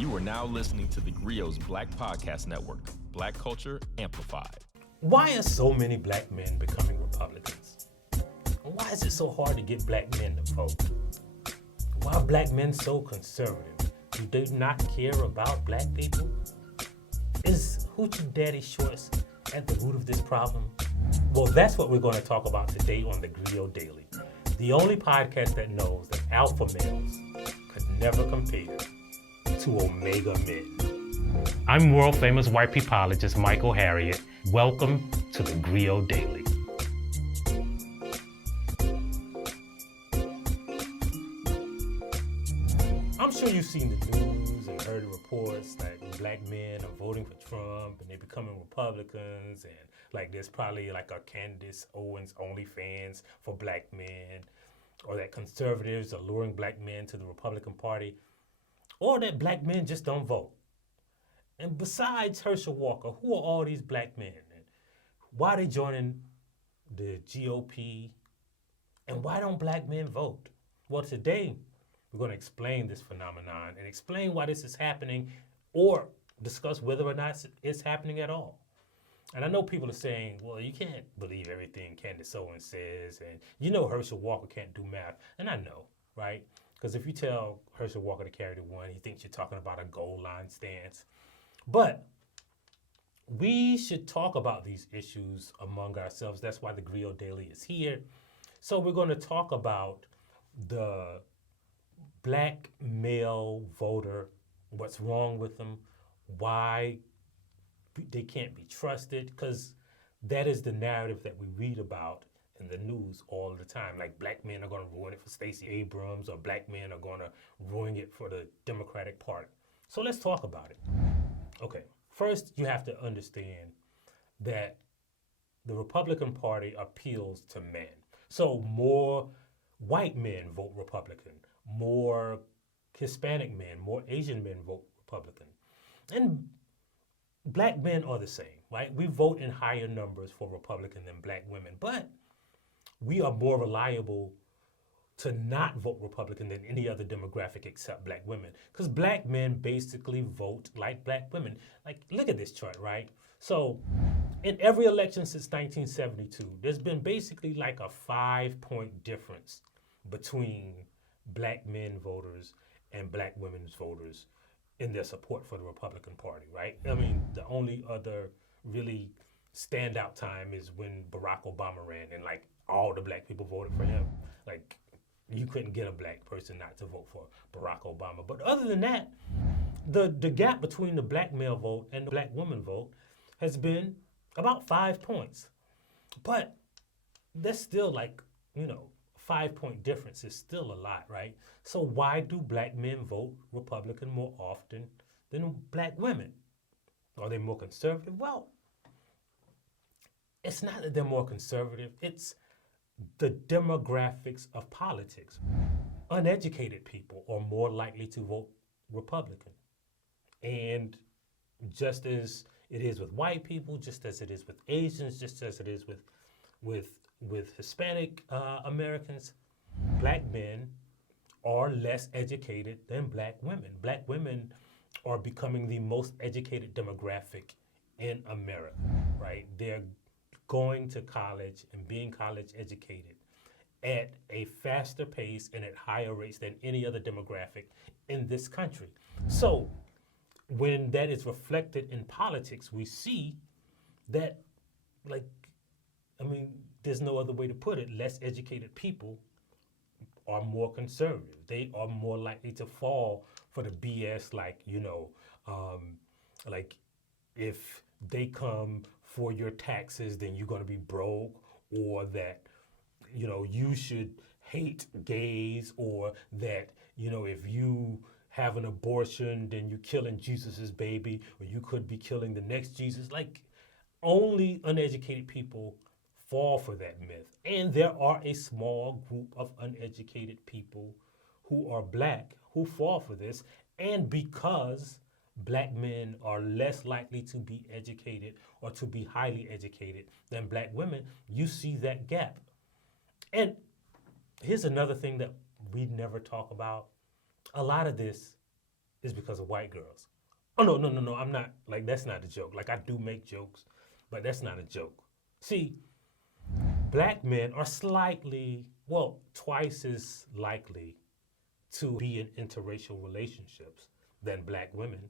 You are now listening to theGrio's Black Podcast Network, Black Culture Amplified. Why are so many black men becoming Republicans? Why is it so hard to get black men to vote? Why are black men so conservative? Do they not care about black people? Is Hoochie Daddy Shorts at the root of this problem? Well, that's what we're going to talk about today on theGrio Daily, the only podcast that knows that alpha males could never compare to omega men. I'm world famous white peopleologist Michael Harriot. Welcome to theGrio Daily. I'm sure you've seen the news and heard the reports that black men are voting for Trump and they're becoming Republicans, and like there's probably like a Candace Owens OnlyFans for black men, or that conservatives are luring black men to the Republican Party, or that black men just don't vote. And besides Herschel Walker, who are all these black men? And why are they joining the GOP? And why don't black men vote? Well, today we're going to explain this phenomenon and explain why this is happening, or discuss whether or not it's happening at all. And I know people are saying, well, you can't believe everything Candace Owens says, and you know Herschel Walker can't do math. And I know, right? Because if you tell Herschel Walker to carry the one, he thinks you're talking about a goal line stance. But we should talk about these issues among ourselves. That's why theGrio Daily is here. So we're going to talk about the black male voter, what's wrong with them, why they can't be trusted, because that is the narrative that we read about in the news all the time. Like black men are going to ruin it for Stacey Abrams, or black men are going to ruin it for the Democratic Party. So let's talk about it. Okay, first you have to understand that the Republican Party appeals to men. So more white men vote Republican, more Hispanic men, more Asian men vote Republican. And black men are the same, right? We vote in higher numbers for Republican than black women, but we are more reliable to not vote Republican than any other demographic except black women, because black men basically vote like black women. Like, look at this chart, right? So in every election since 1972, there's been basically like a 5-point difference between black men voters and black women's voters in their support for the Republican Party, right? I mean, the only other really standout time is when Barack Obama ran and like all the black people voted for him. Like, you couldn't get a black person not to vote for Barack Obama. But other than that, the gap between the black male vote and the black woman vote has been about 5 points. But that's still like, 5-point difference is still a lot, right? So why do black men vote Republican more often than black women? Are they more conservative? Well, it's not that they're more conservative, it's the demographics of politics. Uneducated people are more likely to vote Republican. And just as it is with white people, just as it is with Asians, just as it is with Hispanic Americans, black men are less educated than black women. Black women are becoming the most educated demographic in America, right? They're going to college and being college educated at a faster pace and at higher rates than any other demographic in this country. So when that is reflected in politics, we see that, there's no other way to put it. Less educated people are more conservative. They are more likely to fall for the BS, if they come for your taxes, then you're going to be broke, or that, you should hate gays, or that, if you have an abortion, then you're killing Jesus's baby, or you could be killing the next Jesus. Like, only uneducated people fall for that myth. And there are a small group of uneducated people who are black who fall for this. And because black men are less likely to be educated or to be highly educated than black women, you see that gap. And here's another thing that we never talk about. A lot of this is because of white girls. Oh, no, I'm not, like, that's not a joke. Like, I do make jokes, but that's not a joke. See, black men are slightly, well, twice as likely to be in interracial relationships than black women.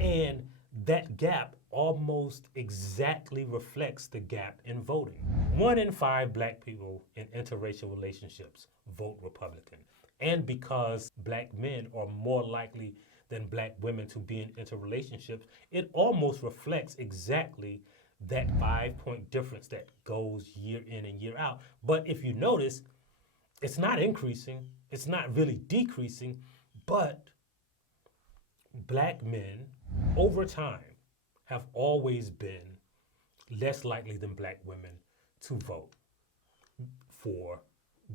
And that gap almost exactly reflects the gap in voting. 1 in 5 black people in interracial relationships vote Republican. And because black men are more likely than black women to be in interrelationships, it almost reflects exactly that 5-point difference that goes year in and year out. But if you notice, it's not increasing, it's not really decreasing, but black men over time have always been less likely than black women to vote for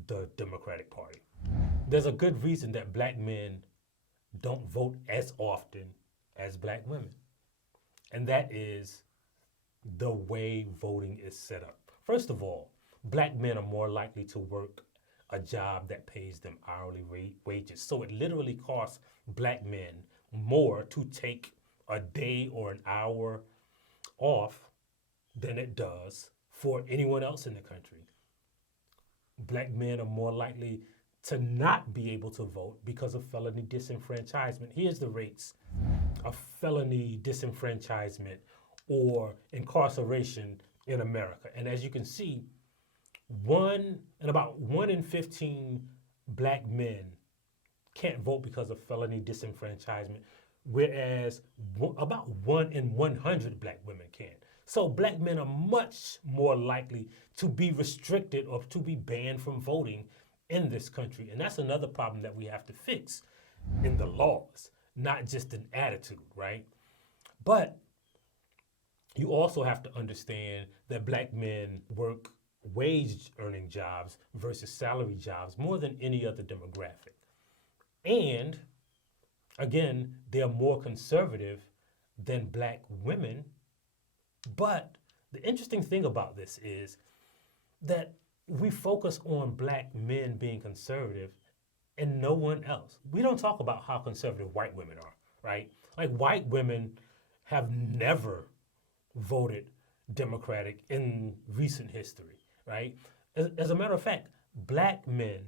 the Democratic Party. There's a good reason that black men don't vote as often as black women. And that is the way voting is set up. First of all, black men are more likely to work a job that pays them hourly wages. So it literally costs black men more to take a day or an hour off than it does for anyone else in the country. Black men are more likely to not be able to vote because of felony disenfranchisement. Here's the rates of felony disenfranchisement or incarceration in America. And as you can see, about 1 in 15 black men can't vote because of felony disenfranchisement, whereas about 1 in 100 black women can. So black men are much more likely to be restricted or to be banned from voting in this country. And that's another problem that we have to fix in the laws, not just an attitude, right? But you also have to understand that black men work wage earning jobs versus salary jobs more than any other demographic. And again, they're more conservative than black women. But the interesting thing about this is that we focus on black men being conservative and no one else. We don't talk about how conservative white women are, right? Like, white women have never voted Democratic in recent history, right? As a matter of fact, black men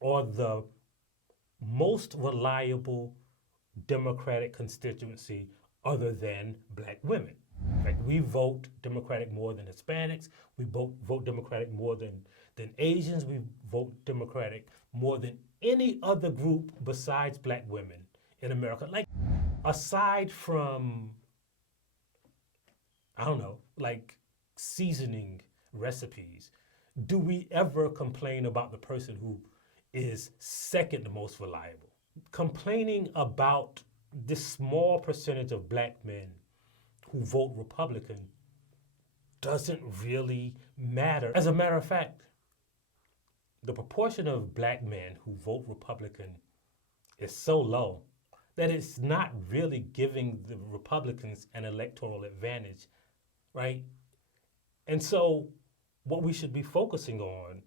are the most reliable Democratic constituency other than black women. Like, we vote Democratic more than Hispanics. We vote Democratic more than Asians. We vote Democratic more than any other group besides black women in America. Like, aside from, I don't know, like seasoning recipes, do we ever complain about the person who is second most reliable? Complaining about this small percentage of black men who vote Republican doesn't really matter. As a matter of fact, the proportion of black men who vote Republican is so low that it's not really giving the Republicans an electoral advantage, right? And so what we should be focusing on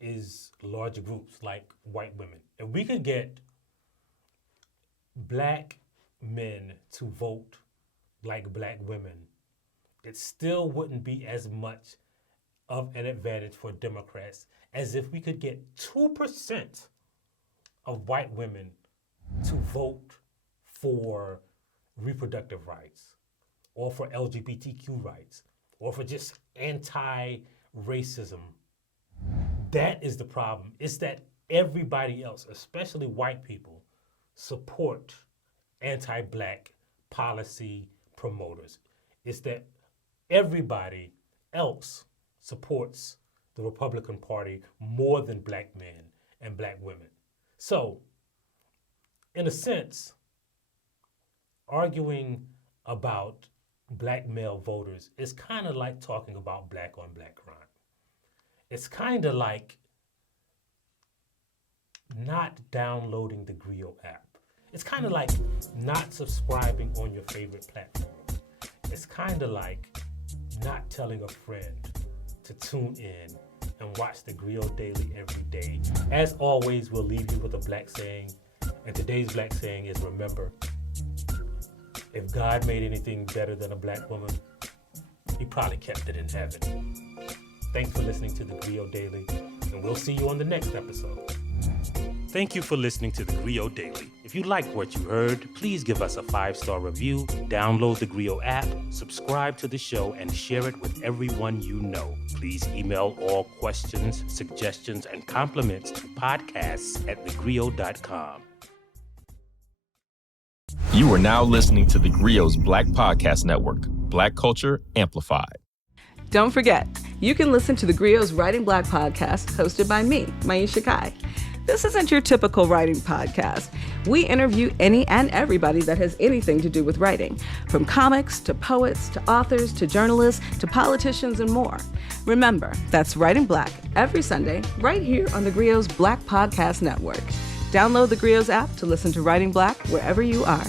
is larger groups like white women. If we could get black men to vote like black women, it still wouldn't be as much of an advantage for Democrats as if we could get 2% of white women to vote for reproductive rights or for LGBTQ rights or for just anti-racism. That is the problem. It's that everybody else, especially white people, support anti-black policy promoters. It's that everybody else supports the Republican Party more than black men and black women. So, in a sense, arguing about black male voters is kind of like talking about black on black crime. It's kind of like not downloading the theGrio app. It's kind of like not subscribing on your favorite platform. It's kind of like not telling a friend to tune in and watch theGrio Daily every day. As always, we'll leave you with a black saying, And today's black saying is, remember, if God made anything better than a black woman, he probably kept it in heaven. Thanks for listening to theGrio Daily, and we'll see you on the next episode. Thank you for listening to theGrio Daily. If you liked what you heard, please give us a 5-star review, download the theGrio app, subscribe to the show, and share it with everyone you know. Please email all questions, suggestions, and compliments to podcasts@thegrio.com. You are now listening to theGrio's Black Podcast Network, Black Culture Amplified. Don't forget, you can listen to theGrio's Writing Black podcast hosted by me, Maisha Kai. This isn't your typical writing podcast. We interview any and everybody that has anything to do with writing, from comics to poets to authors to journalists to politicians and more. Remember, that's Writing Black every Sunday right here on theGrio's Black Podcast Network. Download theGrio's app to listen to Writing Black wherever you are.